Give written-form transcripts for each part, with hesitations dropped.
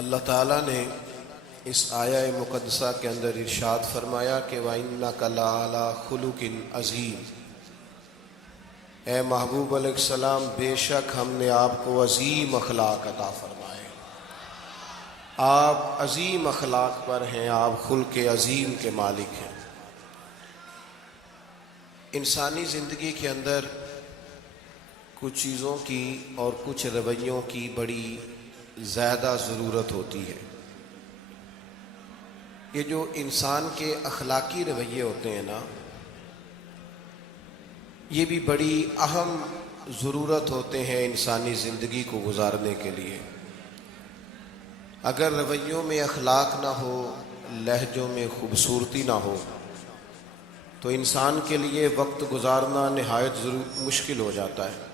اللہ تعالیٰ نے اس آیہ مقدسہ کے اندر ارشاد فرمایا کہ وَإِنَّكَ لَعَلَىٰ خُلُقٍ عَظِيمٍ، اے محبوب علیہ السلام بے شک ہم نے آپ کو عظیم اخلاق عطا فرمائے، آپ عظیم اخلاق پر ہیں، آپ خلق عظیم کے مالک ہیں۔ انسانی زندگی کے اندر کچھ چیزوں کی اور کچھ رویوں کی بڑی زیادہ ضرورت ہوتی ہے۔ یہ جو انسان کے اخلاقی رویے ہوتے ہیں نا، یہ بھی بڑی اہم ضرورت ہوتے ہیں انسانی زندگی کو گزارنے کے لیے۔ اگر رویوں میں اخلاق نہ ہو، لہجوں میں خوبصورتی نہ ہو، تو انسان کے لیے وقت گزارنا نہایت مشکل ہو جاتا ہے۔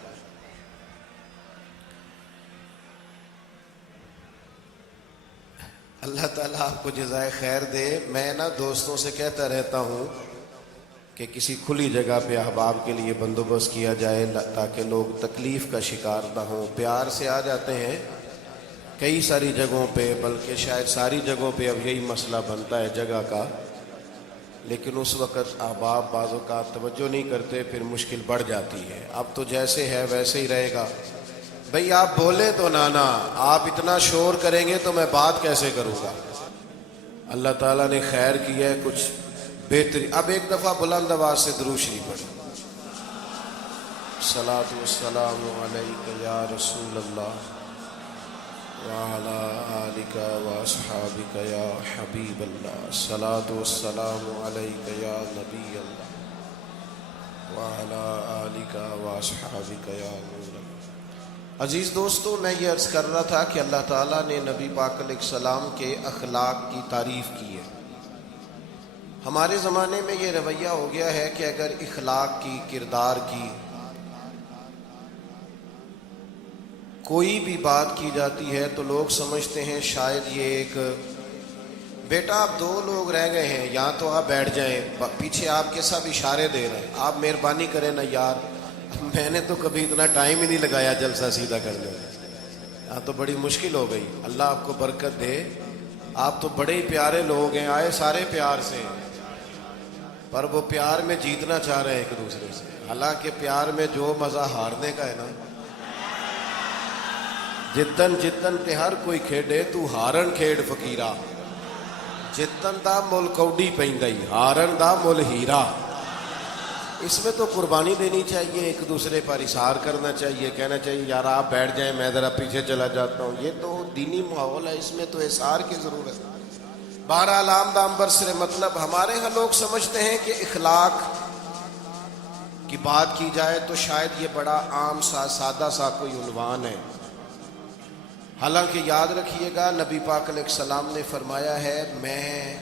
اللہ تعالیٰ آپ کو جزائے خیر دے۔ میں دوستوں سے کہتا رہتا ہوں کہ کسی کھلی جگہ پہ احباب کے لیے بندوبست کیا جائے تاکہ لوگ تکلیف کا شکار نہ ہوں۔ پیار سے آ جاتے ہیں کئی ساری جگہوں پہ، بلکہ شاید ساری جگہوں پہ اب یہی مسئلہ بنتا ہے جگہ کا، لیکن اس وقت احباب بعض اوقات توجہ نہیں کرتے، پھر مشکل بڑھ جاتی ہے۔ اب تو جیسے ہے ویسے ہی رہے گا۔ بھئی آپ بولیں تو نانا، آپ اتنا شور کریں گے تو میں بات کیسے کروں گا؟ اللہ تعالیٰ نے خیر کیا ہے، کچھ بہتری۔ اب ایک دفعہ بلند آواز سے درود شریف پڑھیں۔ الصلاۃ والسلام علیک یا رسول اللہ وعلی آلک واصحابک یا حبیب اللہ، الصلاۃ والسلام علیک یا نبی اللہ وعلی آلک واصحابک یا نور اللہ۔ عزیز دوستو، میں یہ عرض کر رہا تھا کہ اللہ تعالیٰ نے نبی پاک علیہ السلام کے اخلاق کی تعریف کی ہے۔ ہمارے زمانے میں یہ رویہ ہو گیا ہے کہ اگر اخلاق کی، کردار کی کوئی بھی بات کی جاتی ہے تو لوگ سمجھتے ہیں شاید یہ ایک بیٹا آپ دو لوگ رہ گئے ہیں، یہاں تو آپ بیٹھ جائیں، پیچھے آپ کے سب اشارے دے رہے ہیں، آپ مہربانی کریں نا یار، میں نے تو کبھی اتنا ٹائم ہی نہیں لگایا جلسہ سیدھا کرنے میں، یہاں تو بڑی مشکل ہو گئی۔ اللہ آپ کو برکت دے، آپ تو بڑے ہی پیارے لوگ ہیں، آئے سارے پیار سے، پر وہ پیار میں جیتنا چاہ رہے ہیں ایک دوسرے سے، حالانکہ پیار میں جو مزہ ہارنے کا ہے نا، جتن جتن تے ہر کوئی کھیڈے تو ہارن کھیڈ فقیرا، جتن دا مول کوڈی پیندائی، ہارن دا مول ہیرا۔ اس میں تو قربانی دینی چاہیے، ایک دوسرے پر اثار کرنا چاہیے، کہنا چاہیے یار آپ بیٹھ جائیں میں ذرا پیچھے چلا جاتا ہوں۔ یہ تو دینی ماحول ہے، اس میں تو اثار کی ضرورت ہے۔ بہرحال آمدہ برسر مطلب ہمارے ہاں لوگ سمجھتے ہیں کہ اخلاق کی بات کی جائے تو شاید یہ بڑا عام سا سادہ سا کوئی عنوان ہے، حالانکہ یاد رکھیے گا نبی پاک علیہ السلام نے فرمایا ہے میں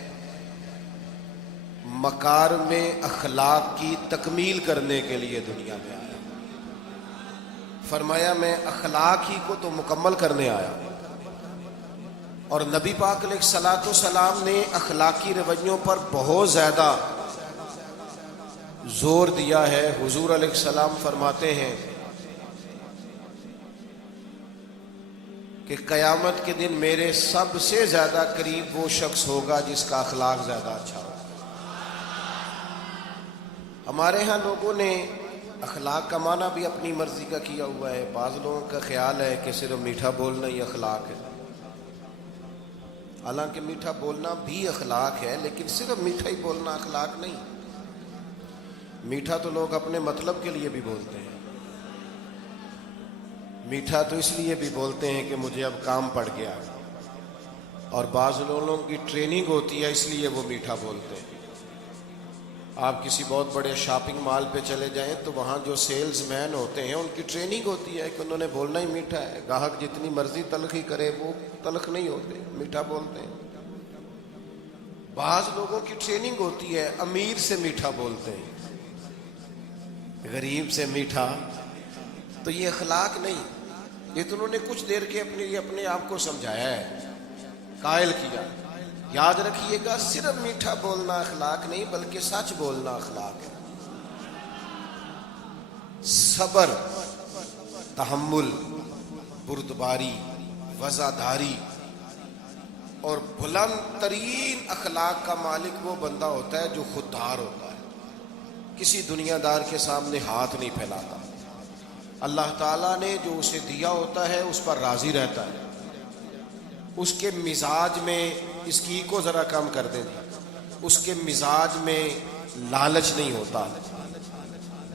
مکارم اخلاق کی تکمیل کرنے کے لیے دنیا میں آیا، فرمایا میں اخلاق ہی کو تو مکمل کرنے آیا۔ اور نبی پاک علیہ السلام نے اخلاقی رویوں پر بہت زیادہ زور دیا ہے۔ حضور علیہ السلام فرماتے ہیں کہ قیامت کے دن میرے سب سے زیادہ قریب وہ شخص ہوگا جس کا اخلاق زیادہ اچھا ہوگا۔ ہمارے ہاں لوگوں نے اخلاق کا معنی بھی اپنی مرضی کا کیا ہوا ہے۔ بعض لوگوں کا خیال ہے کہ صرف میٹھا بولنا ہی اخلاق ہے، حالانکہ میٹھا بولنا بھی اخلاق ہے، لیکن صرف میٹھا ہی بولنا اخلاق نہیں۔ میٹھا تو لوگ اپنے مطلب کے لیے بھی بولتے ہیں، میٹھا تو اس لیے بھی بولتے ہیں کہ مجھے اب کام پڑ گیا، اور بعض لوگوں کی ٹریننگ ہوتی ہے اس لیے وہ میٹھا بولتے ہیں۔ آپ کسی بہت بڑے شاپنگ مال پہ چلے جائیں تو وہاں جو سیلز مین ہوتے ہیں ان کی ٹریننگ ہوتی ہے کہ انہوں نے بولنا ہی میٹھا ہے، گاہک جتنی مرضی تلخی کرے وہ تلخ نہیں ہوتے، میٹھا بولتے ہیں۔ بعض لوگوں کی ٹریننگ ہوتی ہے امیر سے میٹھا بولتے ہیں، غریب سے میٹھا، تو یہ اخلاق نہیں، یہ تو انہوں نے کچھ دیر کے اپنے آپ کو سمجھایا ہے، قائل کیا۔ یاد رکھیے گا صرف میٹھا بولنا اخلاق نہیں بلکہ سچ بولنا اخلاق ہے۔ صبر، تحمل، بردباری، وفاداری، اور بلند ترین اخلاق کا مالک وہ بندہ ہوتا ہے جو خوددار ہوتا ہے، کسی دنیا دار کے سامنے ہاتھ نہیں پھیلاتا، اللہ تعالیٰ نے جو اسے دیا ہوتا ہے اس پر راضی رہتا ہے، اس کے مزاج میں، اس کی کو ذرا کم کر دیں، اس کے مزاج میں لالچ نہیں ہوتا،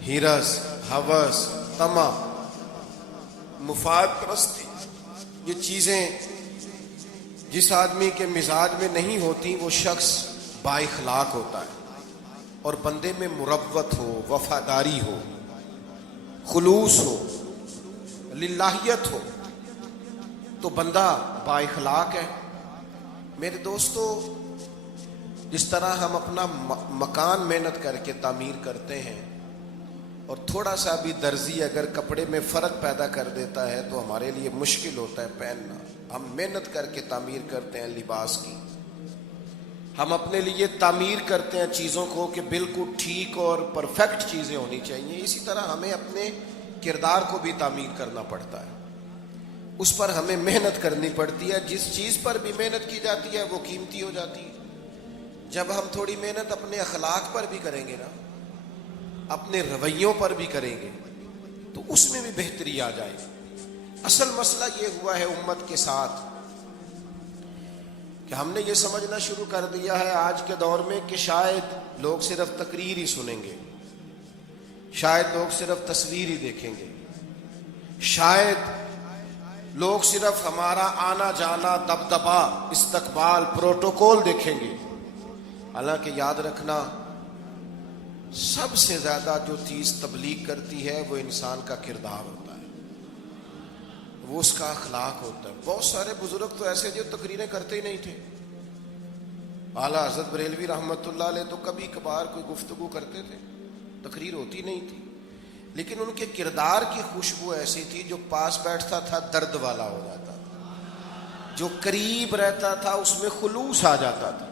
ہرس، ہوس، طمع، مفاد پرستی، یہ چیزیں جس آدمی کے مزاج میں نہیں ہوتی وہ شخص با اخلاق ہوتا ہے، اور بندے میں مروت ہو، وفاداری ہو، خلوص ہو، للہیت ہو تو بندہ با اخلاق ہے۔ میرے دوستو، جس طرح ہم اپنا مکان محنت کر کے تعمیر کرتے ہیں، اور تھوڑا سا بھی درزی اگر کپڑے میں فرق پیدا کر دیتا ہے تو ہمارے لیے مشکل ہوتا ہے پہننا، ہم محنت کر کے تعمیر کرتے ہیں لباس کی، ہم اپنے لیے تعمیر کرتے ہیں چیزوں کو کہ بالکل ٹھیک اور پرفیکٹ چیزیں ہونی چاہیے، اسی طرح ہمیں اپنے کردار کو بھی تعمیر کرنا پڑتا ہے، اس پر ہمیں محنت کرنی پڑتی ہے، جس چیز پر بھی محنت کی جاتی ہے وہ قیمتی ہو جاتی ہے۔ جب ہم تھوڑی محنت اپنے اخلاق پر بھی کریں گے نا، اپنے رویوں پر بھی کریں گے تو اس میں بھی بہتری آ جائے گی۔ اصل مسئلہ یہ ہوا ہے امت کے ساتھ کہ ہم نے یہ سمجھنا شروع کر دیا ہے آج کے دور میں کہ شاید لوگ صرف تقریر ہی سنیں گے، شاید لوگ صرف تصویر ہی دیکھیں گے، شاید لوگ صرف ہمارا آنا جانا، دبدبا، استقبال، پروٹوکول دیکھیں گے۔ حالانکہ یاد رکھنا، سب سے زیادہ جو چیز تبلیغ کرتی ہے وہ انسان کا کردار ہوتا ہے، وہ اس کا اخلاق ہوتا ہے۔ بہت سارے بزرگ تو ایسے جو تقریریں کرتے ہی نہیں تھے، اعلیٰ حضرت بریلوی رحمۃ اللہ علیہ تو کبھی کبھار کوئی گفتگو کرتے تھے، تقریر ہوتی نہیں تھی، لیکن ان کے کردار کی خوشبو ایسی تھی جو پاس بیٹھتا تھا درد والا ہو جاتا تھا، جو قریب رہتا تھا اس میں خلوص آ جاتا تھا۔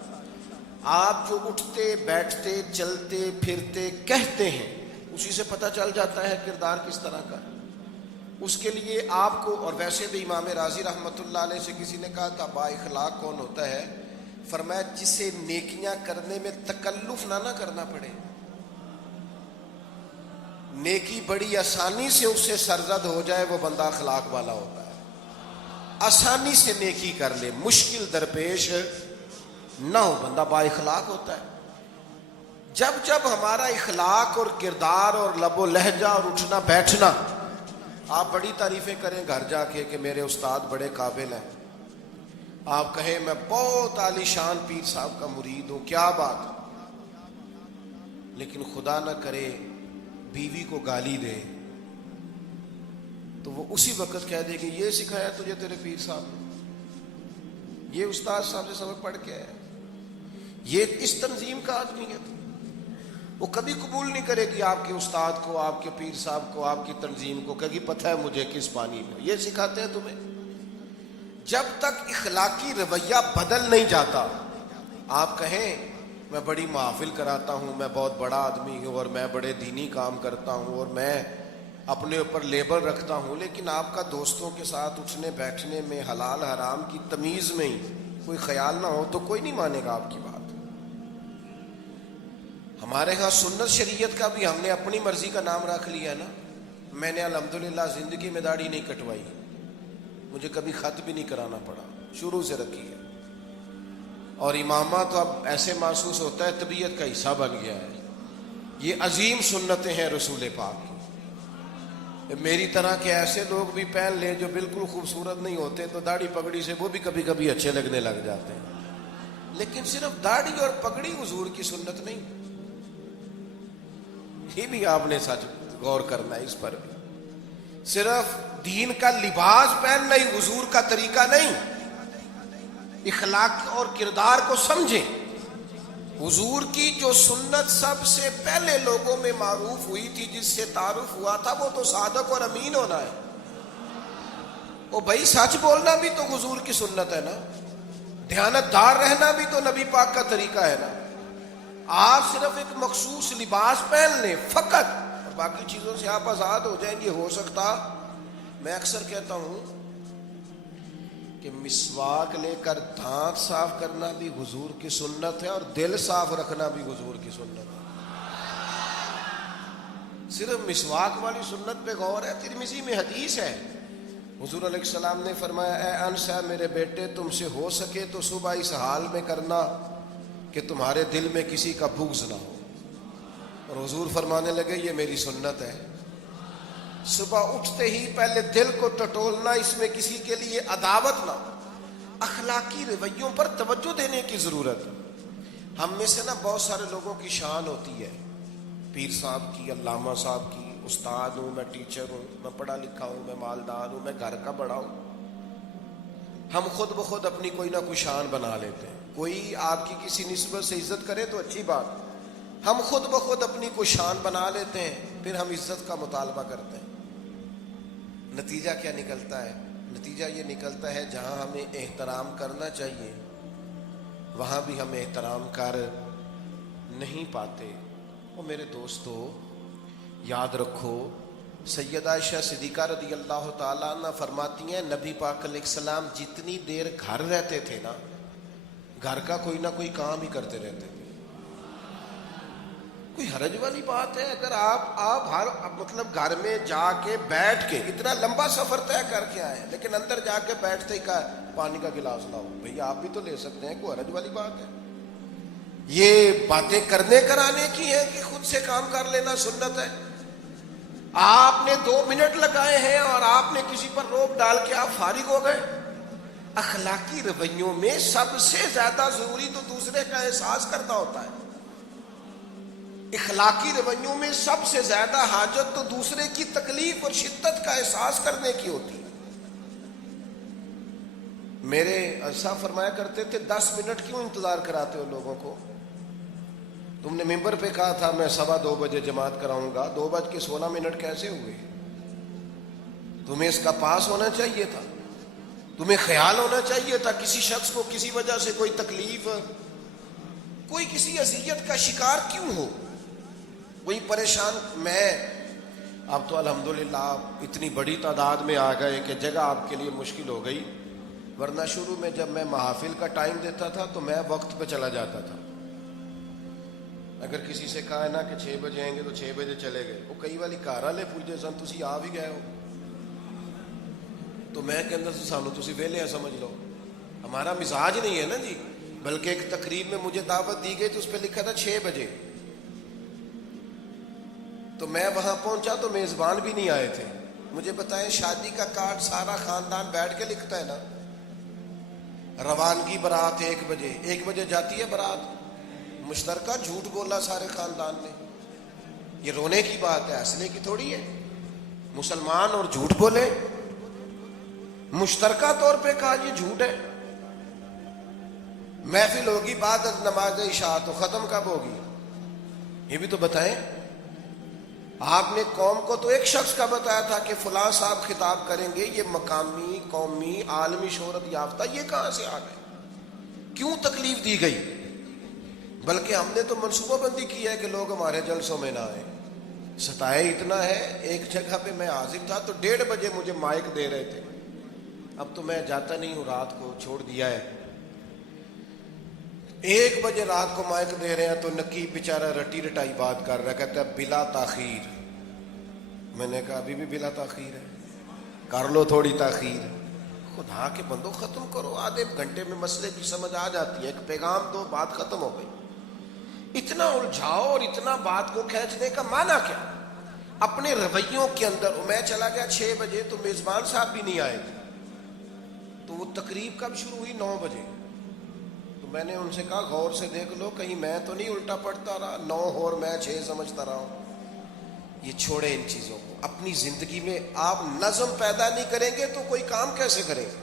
آپ جو اٹھتے بیٹھتے چلتے پھرتے کہتے ہیں اسی سے پتہ چل جاتا ہے کردار کس طرح کا ہے۔ اس کے لیے آپ کو، اور ویسے بھی امام راضی رحمۃ اللہ علیہ سے کسی نے کہا تھا با اخلاق کون ہوتا ہے؟ فرمایا جسے نیکیاں کرنے میں تکلف نہ کرنا پڑے، نیکی بڑی آسانی سے اس سے سرزد ہو جائے، وہ بندہ اخلاق والا ہوتا ہے۔ آسانی سے نیکی کر لے، مشکل درپیش نہ ہو، بندہ با اخلاق ہوتا ہے۔ جب جب ہمارا اخلاق اور کردار اور لب و لہجہ اور اٹھنا بیٹھنا، آپ بڑی تعریفیں کریں گھر جا کے کہ میرے استاد بڑے قابل ہیں، آپ کہیں میں بہت عالی شان پیر صاحب کا مرید ہوں، کیا بات، لیکن خدا نہ کرے بیوی کو گالی دے تو وہ اسی وقت کہہ دے کہ یہ سکھایا تجھے تیرے پیر صاحب نے، یہ استاد صاحب سے سبق پڑھ کے آیا، یہ اس تنظیم کا آدمی ہے۔ وہ کبھی قبول نہیں کرے گی آپ کے استاد کو، آپ کے پیر صاحب کو، آپ کی تنظیم کو، کہے گی پتہ ہے مجھے کس پانی میں، یہ سکھاتے ہیں تمہیں۔ جب تک اخلاقی رویہ بدل نہیں جاتا، آپ کہیں میں بڑی محافل کراتا ہوں، میں بہت بڑا آدمی ہوں اور میں بڑے دینی کام کرتا ہوں اور میں اپنے اوپر لیبل رکھتا ہوں، لیکن آپ کا دوستوں کے ساتھ اٹھنے بیٹھنے میں حلال حرام کی تمیز میں ہی کوئی خیال نہ ہو تو کوئی نہیں مانے گا آپ کی بات۔ ہمارے ہاں سنت شریعت کا بھی ہم نے اپنی مرضی کا نام رکھ لیا نا۔ میں نے الحمدللہ زندگی میں داڑھی نہیں کٹوائی، مجھے کبھی خط بھی نہیں کرانا پڑا، شروع سے رکھی ہے، اور امامہ تو اب ایسے محسوس ہوتا ہے طبیعت کا حصہ بن گیا ہے۔ یہ عظیم سنتیں ہیں رسول پاک کی۔ میری طرح کے ایسے لوگ بھی پہن لیں جو بالکل خوبصورت نہیں ہوتے تو داڑھی پگڑی سے وہ بھی کبھی کبھی اچھے لگنے لگ جاتے ہیں، لیکن صرف داڑھی اور پگڑی حضور کی سنت نہیں، یہ بھی آپ نے سچ غور کرنا ہے اس پر بھی۔ صرف دین کا لباس پہننا ہی حضور کا طریقہ نہیں، اخلاق اور کردار کو سمجھیں۔ حضور کی جو سنت سب سے پہلے لوگوں میں معروف ہوئی تھی، جس سے تعارف ہوا تھا، وہ تو صادق اور امین ہونا ہے۔ وہ بھائی سچ بولنا بھی تو حضور کی سنت ہے نا، دیانتدار رہنا بھی تو نبی پاک کا طریقہ ہے نا۔ آپ صرف ایک مخصوص لباس پہن لیں فقط، اور باقی چیزوں سے آپ آزاد ہو جائیں گے۔ ہو سکتا، میں اکثر کہتا ہوں کہ کہ مسواک لے کر دانت صاف کرنا بھی حضور کی سنت ہے اور دل صاف رکھنا بھی حضور کی سنت ہے. صرف مسواک والی سنت پہ غور ہے. ترمذی میں حدیث ہے, حضور علیہ السلام نے فرمایا اے انس ہے میرے بیٹے, تم سے ہو سکے تو صبح اس حال میں کرنا کہ تمہارے دل میں کسی کا بغض نہ ہو. اور حضور فرمانے لگے یہ میری سنت ہے. صبح اٹھتے ہی پہلے دل کو ٹٹولنا, اس میں کسی کے لیے عداوت نہ. اخلاقی رویوں پر توجہ دینے کی ضرورت ہے. ہم میں سے نا بہت سارے لوگوں کی شان ہوتی ہے, پیر صاحب کی, علامہ صاحب کی, استاد ہوں, میں ٹیچر ہوں, میں پڑھا لکھا ہوں, میں مالدار ہوں, میں گھر کا بڑا ہوں. ہم خود بخود اپنی کوئی نہ کوئی شان بنا لیتے ہیں. کوئی آپ کی کسی نسبت سے عزت کرے تو اچھی بات, ہم خود بخود اپنی کوئی شان بنا لیتے ہیں, پھر ہم عزت کا مطالبہ کرتے ہیں. نتیجہ کیا نکلتا ہے؟ نتیجہ یہ نکلتا ہے جہاں ہمیں احترام کرنا چاہیے وہاں بھی ہم احترام کر نہیں پاتے. اور میرے دوستو یاد رکھو, سیدہ عائشہ صدیقہ رضی اللہ تعالیٰ عنہ فرماتی ہیں نبی پاک علیہ السلام جتنی دیر گھر رہتے تھے نا, گھر کا کوئی نہ کوئی کام ہی کرتے رہتے تھے. کوئی حرج والی بات ہے اگر آپ ہر مطلب گھر میں جا کے بیٹھ کے اتنا لمبا سفر طے کر کے آئے لیکن اندر جا کے بیٹھتے ہی کہا پانی کا گلاس لاؤ. بھئی آپ بھی تو لے سکتے ہیں, کوئی حرج والی بات ہے؟ یہ باتیں کرنے کرانے کی ہیں کہ خود سے کام کر لینا سنت ہے؟ آپ نے 2 منٹ لگائے ہیں اور آپ نے کسی پر روک ڈال کے آپ فارغ ہو گئے. اخلاقی رویوں میں سب سے زیادہ ضروری تو دوسرے کا احساس کرنا ہوتا ہے. اخلاقی رویوں میں سب سے زیادہ حاجت تو دوسرے کی تکلیف اور شدت کا احساس کرنے کی ہوتی ہے. میرے صاحب فرمایا کرتے تھے 10 منٹ کیوں انتظار کراتے ہو لوگوں کو؟ تم نے ممبر پہ کہا تھا میں 2:15 بجے جماعت کراؤں گا, 2:16 کیسے ہوئے؟ تمہیں اس کا پاس ہونا چاہیے تھا, تمہیں خیال ہونا چاہیے تھا کسی شخص کو کسی وجہ سے کوئی تکلیف, کوئی کسی اذیت کا شکار کیوں ہو, کوئی پریشان. میں اب تو الحمدللہ اتنی بڑی تعداد میں آ گئے کہ جگہ آپ کے لیے مشکل ہو گئی, ورنہ شروع میں جب میں محافل کا ٹائم دیتا تھا تو میں وقت پہ چلا جاتا تھا. اگر کسی سے کہا ہے نا کہ 6 بجے آئیں گے تو 6 بجے چلے گئے. وہ کئی والی کار والے پوچھتے سن تسی آ بھی گئے ہو, تو میں کہ اندر سے سانو تسی ویلے ہیں سمجھ لو. ہمارا مزاج نہیں ہے نا جی. بلکہ ایک تقریب میں مجھے دعوت دی گئی تو اس پہ لکھا تھا 6 بجے, تو میں وہاں پہنچا تو میزبان بھی نہیں آئے تھے. مجھے بتائیں شادی کا کارڈ سارا خاندان بیٹھ کے لکھتا ہے نا, روانگی برات 1 بجے, 1 بجے جاتی ہے برات, مشترکہ جھوٹ بولا سارے خاندان نے. یہ رونے کی بات ہے, ہنسنے کی تھوڑی ہے. مسلمان اور جھوٹ بولے, مشترکہ طور پہ کہا یہ جھوٹ ہے. محفل ہوگی بعد نماز عشاء, تو ختم کب ہوگی یہ بھی تو بتائیں. آپ نے قوم کو تو ایک شخص کا بتایا تھا کہ فلاں صاحب خطاب کریں گے, یہ مقامی, قومی, عالمی شہرت یافتہ, یہ کہاں سے آ گئے؟ کیوں تکلیف دی گئی؟ بلکہ ہم نے تو منصوبہ بندی کی ہے کہ لوگ ہمارے جلسوں میں نہ آئیں. ستائے اتنا ہے, ایک جگہ پہ میں حاضر تھا تو 1:30 بجے مجھے مائک دے رہے تھے. اب تو میں جاتا نہیں ہوں, رات کو چھوڑ دیا ہے. 1 بجے رات کو مائک دے رہے ہیں تو نقیب بیچارہ رٹی رٹائی بات کر رہا ہے, کہتا ہے بلا تاخیر. میں نے کہا ابھی بھی بلا تاخیر ہے, کر لو تھوڑی تاخیر. خدا کے بندو ختم کرو, آدھے گھنٹے میں مسئلے کی سمجھ آ جاتی ہے, ایک پیغام دو, بات ختم ہو گئی. اتنا الجھاؤ اور اتنا بات کو کھینچنے کا معنی کیا؟ اپنے رویوں کے اندر. میں چلا گیا 6 بجے تو میزبان صاحب بھی نہیں آئے تھے, تو وہ تقریب کب شروع ہوئی؟ 9 بجے. تو میں نے ان سے کہا غور سے دیکھ لو کہیں میں تو نہیں الٹا پڑتا رہا, 9 اور میں 6 سمجھتا رہا ہوں. یہ چھوڑے ان چیزوں کو. اپنی زندگی میں آپ نظم پیدا نہیں کریں گے تو کوئی کام کیسے کریں گے؟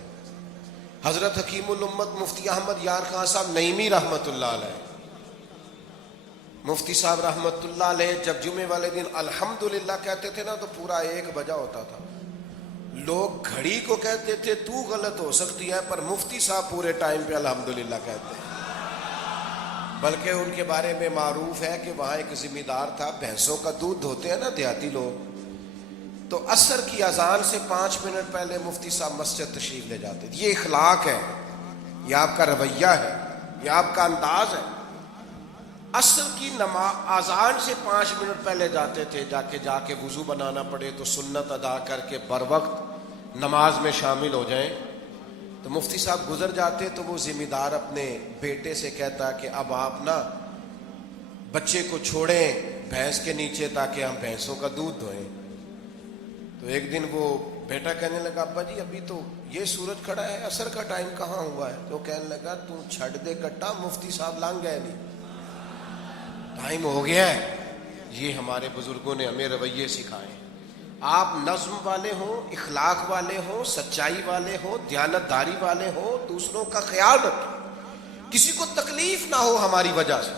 حضرت حکیم الامت مفتی احمد یار خان صاحب نعیمی رحمت اللہ علیہ, مفتی صاحب رحمت اللہ علیہ جب جمعے والے دن الحمدللہ کہتے تھے نا تو پورا 1 بجا ہوتا تھا. لوگ گھڑی کو کہتے تھے تو غلط ہو سکتی ہے, پر مفتی صاحب پورے ٹائم پہ الحمدللہ کہتے ہیں. بلکہ ان کے بارے میں معروف ہے کہ وہاں ایک ذمہ دار تھا, بھینسوں کا دودھ دھوتے ہیں نا دیہاتی لوگ, تو عصر کی اذان سے 5 منٹ پہلے مفتی صاحب مسجد تشریف لے جاتے تھے. یہ اخلاق ہے, یہ آپ کا رویہ ہے, یہ آپ کا انداز ہے. عصر کی اذان سے 5 منٹ پہلے جاتے تھے, جا کے وضو بنانا پڑے تو سنت ادا کر کے بر وقت نماز میں شامل ہو جائیں. تو مفتی صاحب گزر جاتے تو وہ ذمہ دار اپنے بیٹے سے کہتا کہ اب آپ نا بچے کو چھوڑیں بھینس کے نیچے تاکہ ہم بھینسوں کا دودھ دھوئیں. تو ایک دن وہ بیٹا کہنے لگا ابا جی ابھی تو یہ سورج کھڑا ہے, عصر کا ٹائم کہاں ہوا ہے؟ تو کہنے لگا تو چھڑ دے کٹا, مفتی صاحب لانگ گئے نہیں, ٹائم ہو گیا ہے. یہ ہمارے بزرگوں نے ہمیں رویے سکھائے. آپ نظم والے ہوں, اخلاق والے ہوں, سچائی والے ہوں, دیانتداری والے ہوں, دوسروں کا خیال رکھیں, کسی کو تکلیف نہ ہو ہماری وجہ سے.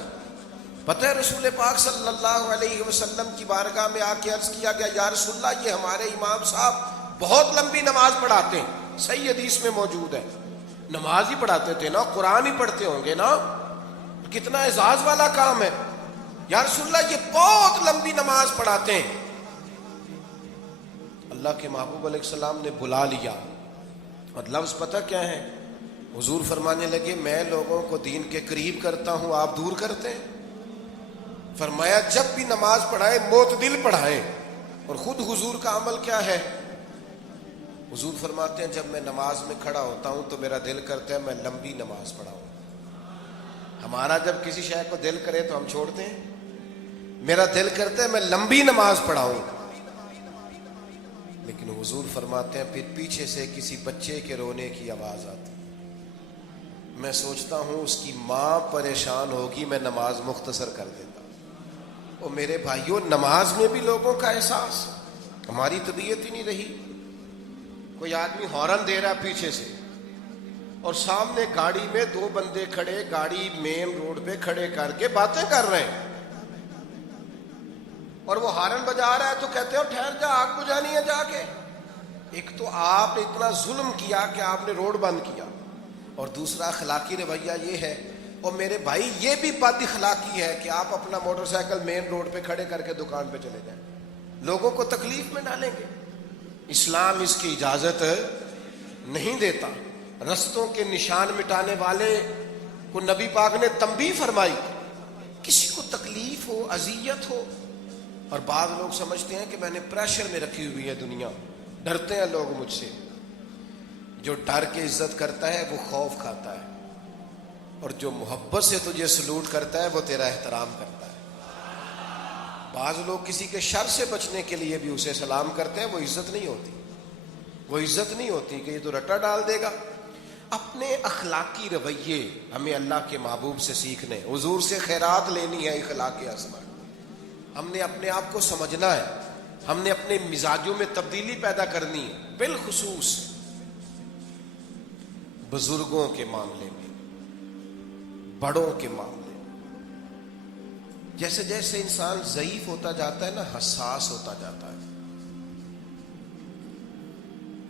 پتہ ہے رسول پاک صلی اللہ علیہ وسلم کی بارگاہ میں آ کے عرض کیا گیا یا رسول اللہ یہ ہمارے امام صاحب بہت لمبی نماز پڑھاتے ہیں. صحیح حدیث میں موجود ہے, نماز ہی پڑھاتے تھے نا, قرآن ہی پڑھتے ہوں گے نا, کتنا اعزاز والا کام ہے. یا رسول اللہ یہ بہت لمبی نماز پڑھاتے ہیں. اللہ کے محبوب علیہ السلام نے بلا لیا, اور لفظ پتہ کیا ہے؟ حضور فرمانے لگے میں لوگوں کو دین کے قریب کرتا ہوں, آپ دور کرتے ہیں. فرمایا جب بھی نماز پڑھائیں معتدل پڑھائیں. اور خود حضور کا عمل کیا ہے؟ حضور فرماتے ہیں جب میں نماز میں کھڑا ہوتا ہوں تو میرا دل کرتا ہے میں لمبی نماز پڑھاؤں. ہمارا جب کسی شے کو دل کرے تو ہم چھوڑتے ہیں, میرا دل کرتا ہے میں لمبی نماز پڑھاؤں. لیکن حضور فرماتے ہیں پھر پیچھے سے کسی بچے کے رونے کی آواز آتی, میں سوچتا ہوں اس کی ماں پریشان ہوگی, میں نماز مختصر کر دیتا. اور میرے بھائیوں نماز میں بھی لوگوں کا احساس, ہماری طبیعت ہی نہیں رہی. کوئی آدمی ہارن دے رہا پیچھے سے اور سامنے گاڑی میں 2 بندے کھڑے, گاڑی مین روڈ پہ کھڑے کر کے باتیں کر رہے ہیں, اور وہ ہارن بجا رہا ہے تو کہتے ہو ٹھہر جا, آگ بجھانی ہے جا کے. ایک تو آپ نے اتنا ظلم کیا کہ آپ نے روڈ بند کیا, اور دوسرا اخلاقی رویہ یہ ہے. اور میرے بھائی یہ بھی بد اخلاقی ہے کہ آپ اپنا موٹر سائیکل مین روڈ پہ کھڑے کر کے دکان پہ چلے جائیں, لوگوں کو تکلیف میں ڈالیں گے. اسلام اس کی اجازت نہیں دیتا. رستوں کے نشان مٹانے والے کو نبی پاک نے تنبیہ فرمائی, کسی کو تکلیف ہو, اذیت ہو. اور بعض لوگ سمجھتے ہیں کہ میں نے پریشر میں رکھی ہوئی ہے دنیا, ڈرتے ہیں لوگ مجھ سے. جو ڈر کے عزت کرتا ہے وہ خوف کھاتا ہے, اور جو محبت سے تجھے سلوٹ کرتا ہے وہ تیرا احترام کرتا ہے. بعض لوگ کسی کے شر سے بچنے کے لیے بھی اسے سلام کرتے ہیں, وہ عزت نہیں ہوتی, وہ عزت نہیں ہوتی کہ یہ تو رٹا ڈال دے گا. اپنے اخلاقی رویے ہمیں اللہ کے محبوب سے سیکھنے, حضور سے خیرات لینی ہے, اخلاق اسما. ہم نے اپنے آپ کو سمجھنا ہے, ہم نے اپنے مزاجوں میں تبدیلی پیدا کرنی ہے, بالخصوص بزرگوں کے معاملے میں, بڑوں کے معاملے میں. جیسے جیسے انسان ضعیف ہوتا جاتا ہے نا, حساس ہوتا جاتا ہے,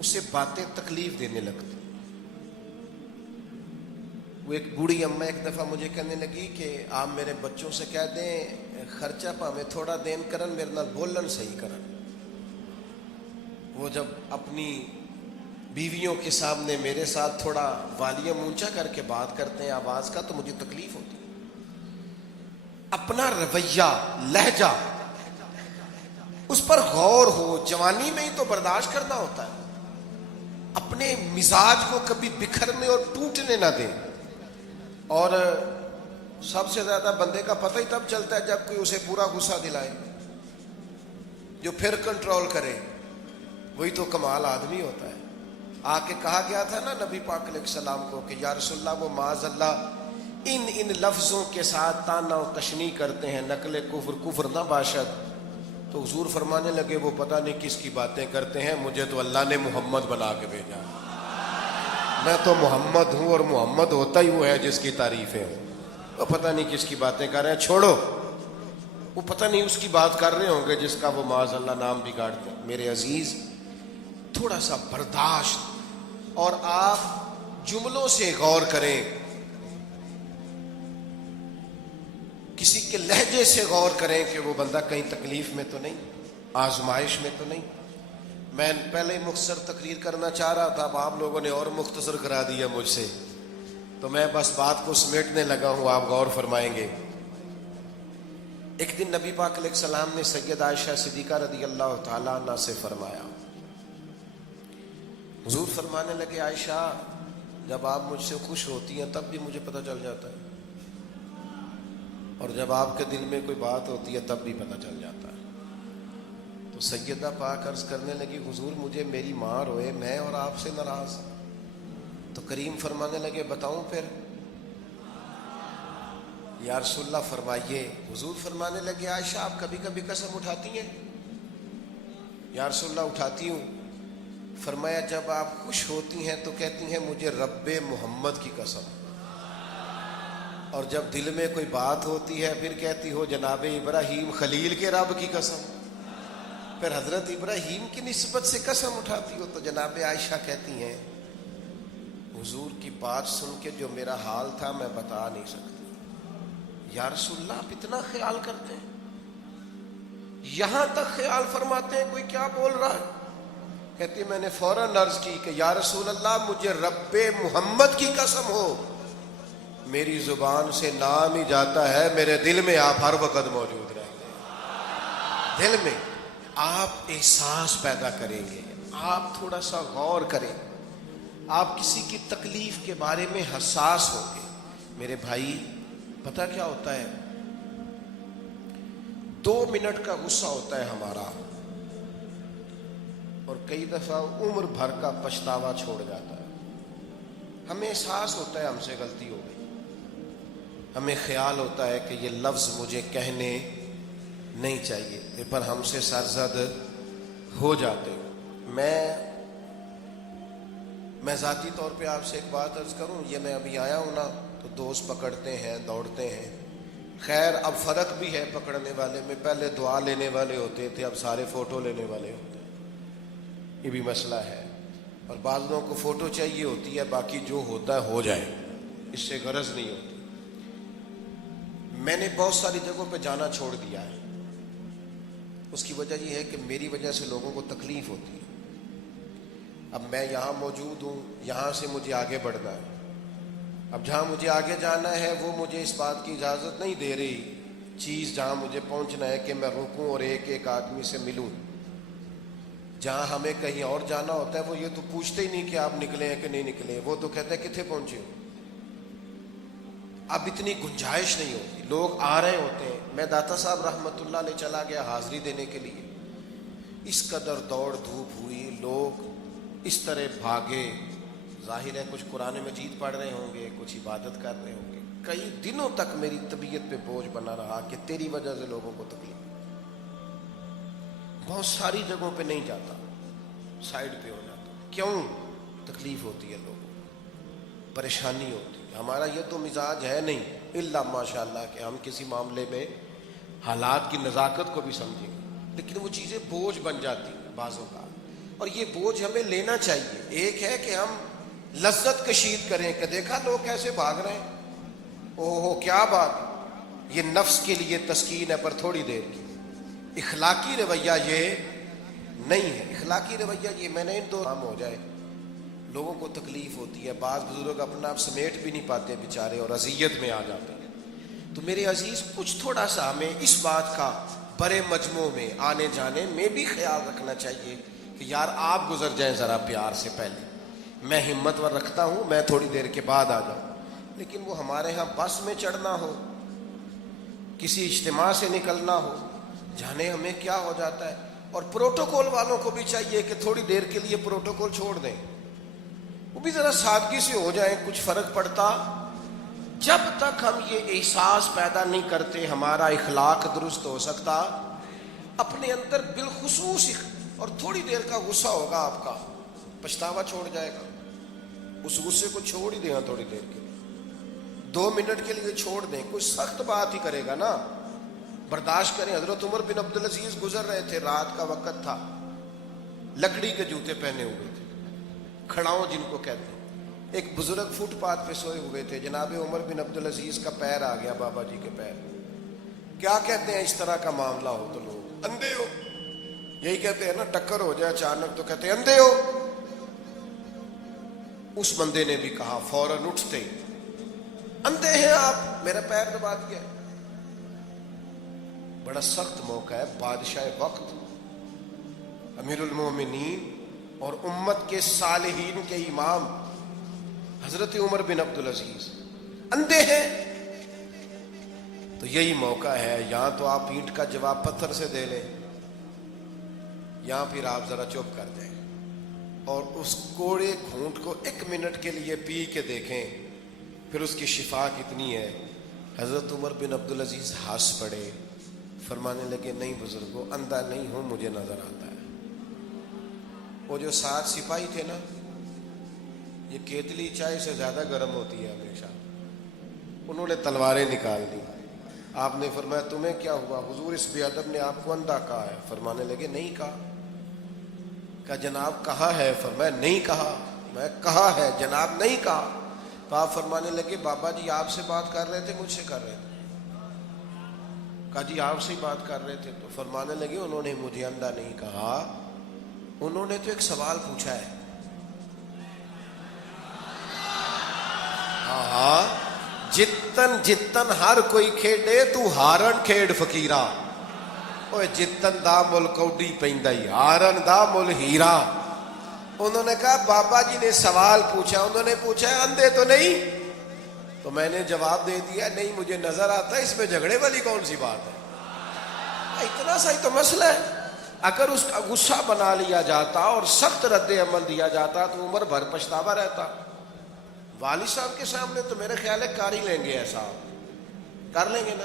اسے باتیں تکلیف دینے لگتی. وہ ایک بوڑھی اماں ایک دفعہ مجھے کہنے لگی کہ آپ میرے بچوں سے کہہ دیں خرچہ پاویں تھوڑا دین کرن, میرے نال بولن صحیح کرن. وہ جب اپنی بیویوں کے سامنے میرے ساتھ تھوڑا والیوم اونچا کر کے بات کرتے ہیں آواز کا, تو مجھے تکلیف ہوتی ہے. اپنا رویہ, لہجہ, اس پر غور ہو. جوانی میں ہی تو برداشت کرنا ہوتا ہے. اپنے مزاج کو کبھی بکھرنے اور ٹوٹنے نہ دیں. اور سب سے زیادہ بندے کا پتہ ہی تب چلتا ہے جب کوئی اسے پورا غصہ دلائے, جو پھر کنٹرول کرے, وہی تو کمال آدمی ہوتا ہے. آ کے کہا گیا تھا نا نبی پاک علیہ السلام کو کہ یا رسول اللہ وہ معاذ اللہ ان لفظوں کے ساتھ تانا و تشنیع کرتے ہیں, نقل کفر نہ باشد. تو حضور فرمانے لگے وہ پتہ نہیں کس کی باتیں کرتے ہیں, مجھے تو اللہ نے محمد بنا کے بھیجا, میں تو محمد ہوں, اور محمد ہوتا ہی وہ ہے جس کی تعریفیں ہوں. وہ پتہ نہیں کس کی باتیں کر رہے ہیں, چھوڑو. وہ پتہ نہیں اس کی بات کر رہے ہوں گے جس کا وہ معاذ اللہ نام بگاڑتے ہیں. میرے عزیز تھوڑا سا برداشت, اور آپ جملوں سے غور کریں, کسی کے لہجے سے غور کریں کہ وہ بندہ کہیں تکلیف میں تو نہیں, آزمائش میں تو نہیں. میں پہلے ہی مختصر تقریر کرنا چاہ رہا تھا، اب آپ لوگوں نے اور مختصر کرا دیا مجھ سے، تو میں بس بات کو سمیٹنے لگا ہوں، آپ غور فرمائیں گے۔ ایک دن نبی پاک علیہ السلام نے سید عائشہ صدیقہ رضی اللہ تعالیٰ عنہ سے فرمایا، حضور فرمانے لگے عائشہ جب آپ مجھ سے خوش ہوتی ہیں تب بھی مجھے پتہ چل جاتا ہے، اور جب آپ کے دل میں کوئی بات ہوتی ہے تب بھی پتہ چل جاتا ہے۔ تو سیدہ پاک عرض کرنے لگی حضور مجھے میری ماں روئے، میں اور آپ سے ناراض۔ تو کریم فرمانے لگے بتاؤں پھر؟ یا رسول اللہ فرمائیے۔ حضور فرمانے لگے عائشہ آپ کبھی کبھی قسم اٹھاتی ہیں؟ یا رسول اللہ اٹھاتی ہوں۔ فرمایا جب آپ خوش ہوتی ہیں تو کہتی ہیں مجھے رب محمد کی قسم، اور جب دل میں کوئی بات ہوتی ہے پھر کہتی ہو جناب ابراہیم خلیل کے رب کی قسم، پھر حضرت ابراہیم کی نسبت سے قسم اٹھاتی ہو۔ تو جناب عائشہ کہتی ہیں حضور کی بات سن کے جو میرا حال تھا میں بتا نہیں سکتی۔ یا رسول اللہ آپ اتنا خیال کرتے ہیں؟ یہاں تک خیال فرماتے ہیں کوئی کیا بول رہا ہے؟ کہتی میں نے فوراً عرض کی کہ یا رسول اللہ مجھے رب محمد کی قسم ہو، میری زبان سے نام ہی جاتا ہے، میرے دل میں آپ ہر وقت موجود رہیں گے۔ دل میں آپ احساس پیدا کریں گے، آپ تھوڑا سا غور کریں، آپ کسی کی تکلیف کے بارے میں حساس ہوں گے۔ میرے بھائی پتہ کیا ہوتا ہے، 2 منٹ کا غصہ ہوتا ہے ہمارا، اور کئی دفعہ عمر بھر کا پچھتاوا چھوڑ جاتا ہے۔ ہمیں احساس ہوتا ہے ہم سے غلطی ہو گئی، ہمیں خیال ہوتا ہے کہ یہ لفظ مجھے کہنے نہیں چاہیے، پر ہم سے سرزد ہو جاتے ہیں۔ میں ذاتی طور پہ آپ سے ایک بات عرض کروں، یہ میں ابھی آیا ہوں نا تو دوست پکڑتے ہیں دوڑتے ہیں، خیر اب فرق بھی ہے پکڑنے والے میں، پہلے دعا لینے والے ہوتے تھے اب سارے فوٹو لینے والے ہوتے ہیں، یہ بھی مسئلہ ہے۔ اور بعض لوگوں کو فوٹو چاہیے ہوتی ہے، باقی جو ہوتا ہے ہو جائے، اس سے غرض نہیں ہوتی۔ میں نے بہت ساری جگہوں پہ جانا چھوڑ دیا ہے، اس کی وجہ یہ ہے کہ میری وجہ سے لوگوں کو تکلیف ہوتی ہے۔ اب میں یہاں موجود ہوں، یہاں سے مجھے آگے بڑھنا ہے، اب جہاں مجھے آگے جانا ہے وہ مجھے اس بات کی اجازت نہیں دے رہی چیز جہاں مجھے پہنچنا ہے کہ میں رکوں اور ایک ایک آدمی سے ملوں۔ جہاں ہمیں کہیں اور جانا ہوتا ہے وہ یہ تو پوچھتے ہی نہیں کہ آپ نکلے ہیں کہ نہیں نکلے، وہ تو کہتے ہیں کتنے پہنچے ہو۔ اب اتنی گنجائش نہیں ہوتی، لوگ آ رہے ہوتے ہیں۔ میں داتا صاحب رحمت اللہ علیہ چلا گیا حاضری دینے کے لیے، اس قدر دوڑ دھوپ ہوئی، لوگ اس طرح بھاگے، ظاہر ہے کچھ قرآن مجید پڑھ رہے ہوں گے، کچھ عبادت کر رہے ہوں گے۔ کئی دنوں تک میری طبیعت پہ بوجھ بنا رہا کہ تیری وجہ سے لوگوں کو تکلیف۔ بہت ساری جگہوں پہ نہیں جاتا، سائڈ پہ ہو جاتا۔ کیوں؟ تکلیف ہوتی ہے لوگوں کو، پریشانی ہوتی ہے۔ ہمارا یہ تو مزاج ہے نہیں الا ماشاء اللہ کہ ہم کسی معاملے میں حالات کی نزاکت کو بھی سمجھیں گے، لیکن وہ چیزیں بوجھ بن جاتی ہیں بعضوں کا، اور یہ بوجھ ہمیں لینا چاہیے۔ ایک ہے کہ ہم لذت کشید کریں کہ دیکھا لوگ کیسے بھاگ رہے ہیں، اوہ کیا بات، یہ نفس کے لیے تسکین ہے پر تھوڑی دیر کی۔ اخلاقی رویہ یہ نہیں ہے، اخلاقی رویہ یہ میں نے ان دو کام ہو جائے، لوگوں کو تکلیف ہوتی ہے، بعض بزرگ اپنا آپ سمیٹ بھی نہیں پاتے بیچارے اور اذیت میں آ جاتے ہیں۔ تو میرے عزیز کچھ تھوڑا سا ہمیں اس بات کا بڑے مجموع میں آنے جانے میں بھی خیال رکھنا چاہیے کہ یار آپ گزر جائیں ذرا پیار سے پہلے، میں ہمت ور رکھتا ہوں میں تھوڑی دیر کے بعد آ جاؤں۔ لیکن وہ ہمارے ہاں بس میں چڑھنا ہو، کسی اجتماع سے نکلنا ہو، جانے ہمیں کیا ہو جاتا ہے۔ اور پروٹوکول والوں کو بھی چاہیے کہ تھوڑی دیر کے لیے پروٹوکول چھوڑ دیں، وہ بھی ذرا سادگی سے ہو جائیں، کچھ فرق پڑتا۔ جب تک ہم یہ احساس پیدا نہیں کرتے ہمارا اخلاق درست ہو سکتا، اپنے اندر بالخصوص اور تھوڑی دیر کا غصہ ہوگا آپ کا، پچھتاوا چھوڑ جائے گا۔ اس غصے کو چھوڑ ہی دینا تھوڑی دیر کے لیے، 2 منٹ کے لیے چھوڑ دیں، کوئی سخت بات ہی کرے گا نا برداشت کریں۔ حضرت عمر بن عبدالعزیز گزر رہے تھے، رات کا وقت تھا، لکڑی کے جوتے پہنے ہوئے تھے، کھڑاؤں جن کو کہتے ہیں۔ ایک بزرگ فٹ پاتھ پہ سوئے ہوئے تھے، جناب عمر بن عبدالعزیز کا پیر آ گیا بابا جی کے پیر۔ کیا کہتے ہیں اس طرح کا معاملہ ہو تو لوگ اندھے ہو، یہی کہتے ہیں نا، ٹکر ہو جائے اچانک تو کہتے ہیں اندھے ہو. اس بندے نے بھی کہا فوراً اٹھتے، اندھے ہیں آپ، میرا پیر دبا دیا. بڑا سخت موقع ہے. بادشاہ وقت، امیر المومنین اور امت کے صالحین کے امام حضرت عمر بن عبدالعزیز اندھے ہیں. تو یہی موقع ہے، یہاں تو آپ اینٹ کا جواب پتھر سے دے لیں، یہاں پھر آپ ذرا چپ کر دیں اور اس کوڑے گھونٹ کو 1 منٹ کے لیے پی کے دیکھیں، پھر اس کی شفا کتنی ہے. حضرت عمر بن عبدالعزیز ہنس پڑے، فرمانے لگے نہیں بزرگوں، اندھا نہیں ہوں، مجھے نظر آتا ہے. وہ جو 7 سپاہی تھے نا، یہ کیتلی چائے سے زیادہ گرم ہوتی ہے ہمیشہ، انہوں نے تلواریں نکال دی. آپ نے فرمایا تمہیں کیا ہوا؟ حضور اس بے ادب نے آپ کو اندھا کہا ہے. فرمانے لگے نہیں کہا. کہا جناب کہا ہے. فرمایا نہیں کہا. میں کہا ہے جناب نہیں کہا. تو آپ فرمانے لگے بابا جی آپ سے بات کر رہے تھے مجھ سے کر رہے تھے؟ کہا جی آپ سے ہی بات کر رہے تھے. تو فرمانے لگے انہوں نے مجھے اندھا نہیں کہا، انہوں نے تو ایک سوال پوچھا ہے. ہاں جتن جتن ہر کوئی کھیڈے تو ہارن کھیڈ فقیرا. اوے جتن دا مل کوڈی پیندا ہی، ہارن دا مل ہیرا. انہوں نے کہا بابا جی نے سوال پوچھا، انہوں نے پوچھا ہے اندھے تو نہیں؟ تو میں نے جواب دے دیا نہیں مجھے نظر آتا ہے. اس میں جھگڑے والی کون سی بات ہے؟ اتنا سا ہی تو مسئلہ ہے. اگر اس کا غصہ بنا لیا جاتا اور سخت رد عمل دیا جاتا تو عمر بھر پچھتاوا رہتا. والد صاحب کے سامنے تو میرے خیال ہے کر ہی لیں گے، ایسا کر لیں گے نا.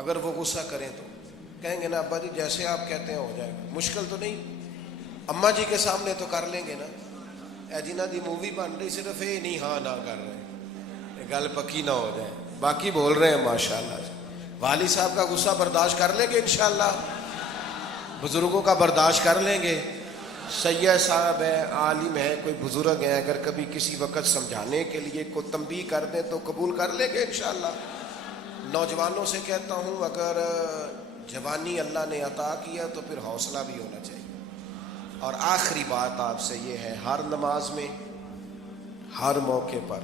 اگر وہ غصہ کریں تو کہیں گے نا ابا جی جیسے آپ کہتے ہیں ہو جائے گا، مشکل تو نہیں. اماں جی کے سامنے تو کر لیں گے نا. اے جنہ دی مووی بن رہی صرف یہ نہیں ہاں نہ کر رہے، گل پکی نہ ہو جائے، باقی بول رہے ہیں ماشاءاللہ. والد صاحب کا غصہ برداشت کر لیں گے انشاءاللہ، بزرگوں کا برداشت کر لیں گے. سید صاحب ہے، عالم ہے، کوئی بزرگ ہیں، اگر کبھی کسی وقت سمجھانے کے لیے کوئی تنبیہ کر دیں تو قبول کر لیں گے انشاءاللہ. نوجوانوں سے کہتا ہوں اگر جوانی اللہ نے عطا کیا تو پھر حوصلہ بھی ہونا چاہیے. اور آخری بات آپ سے یہ ہے، ہر نماز میں ہر موقع پر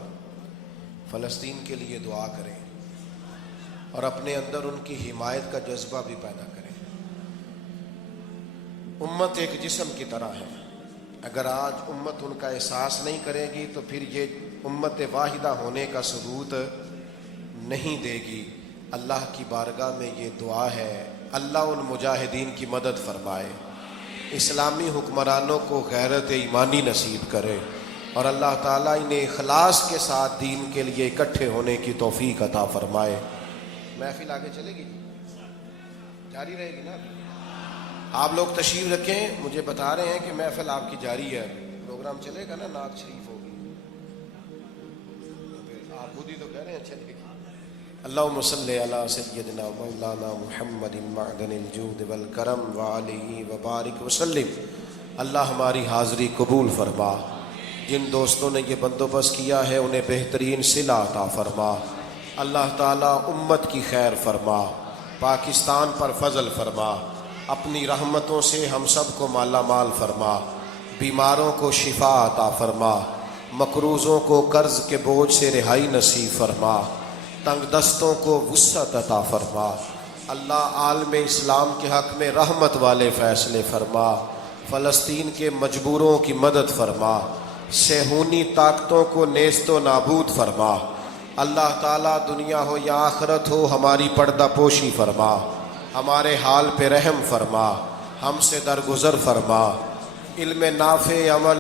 فلسطین کے لیے دعا کریں اور اپنے اندر ان کی حمایت کا جذبہ بھی پیدا کریں. امت ایک جسم کی طرح ہے، اگر آج امت ان کا احساس نہیں کرے گی تو پھر یہ امت واحدہ ہونے کا ثبوت نہیں دے گی. اللہ کی بارگاہ میں یہ دعا ہے، اللہ ان مجاہدین کی مدد فرمائے، اسلامی حکمرانوں کو غیرت ایمانی نصیب کرے اور اللہ تعالیٰ انہیں اخلاص کے ساتھ دین کے لیے اکٹھے ہونے کی توفیق عطا فرمائے. محفل آگے چلے گی، جاری رہے گی نا؟ آپ لوگ تشریف رکھیں. مجھے بتا رہے ہیں کہ محفل آپ کی جاری ہے، پروگرام چلے گا نا، نعت شریف ہوگی. آپ خود ہی تو کہہ رہے ہیں چلے گی. اللہم صلی علی سیدنا مولانا محمد معدن الجود والکرم وعلیہ وبارک وسلم. اللہ ہماری حاضری قبول فرما. جن دوستوں نے یہ بندوبست کیا ہے انہیں بہترین صلہ عطا فرما. اللہ تعالیٰ امت کی خیر فرما، پاکستان پر فضل فرما، اپنی رحمتوں سے ہم سب کو مالا مال فرما. بیماروں کو شفا عطا فرما، مقروضوں کو قرض کے بوجھ سے رہائی نصیب فرما، تنگ دستوں کو وسعت عطا فرما. اللہ عالم اسلام کے حق میں رحمت والے فیصلے فرما. فلسطین کے مجبوروں کی مدد فرما، صہیونی طاقتوں کو نیست و نابود فرما. اللہ تعالیٰ دنیا ہو یا آخرت ہو ہماری پردہ پوشی فرما، ہمارے حال پہ رحم فرما، ہم سے درگزر فرما. علم نافع عمل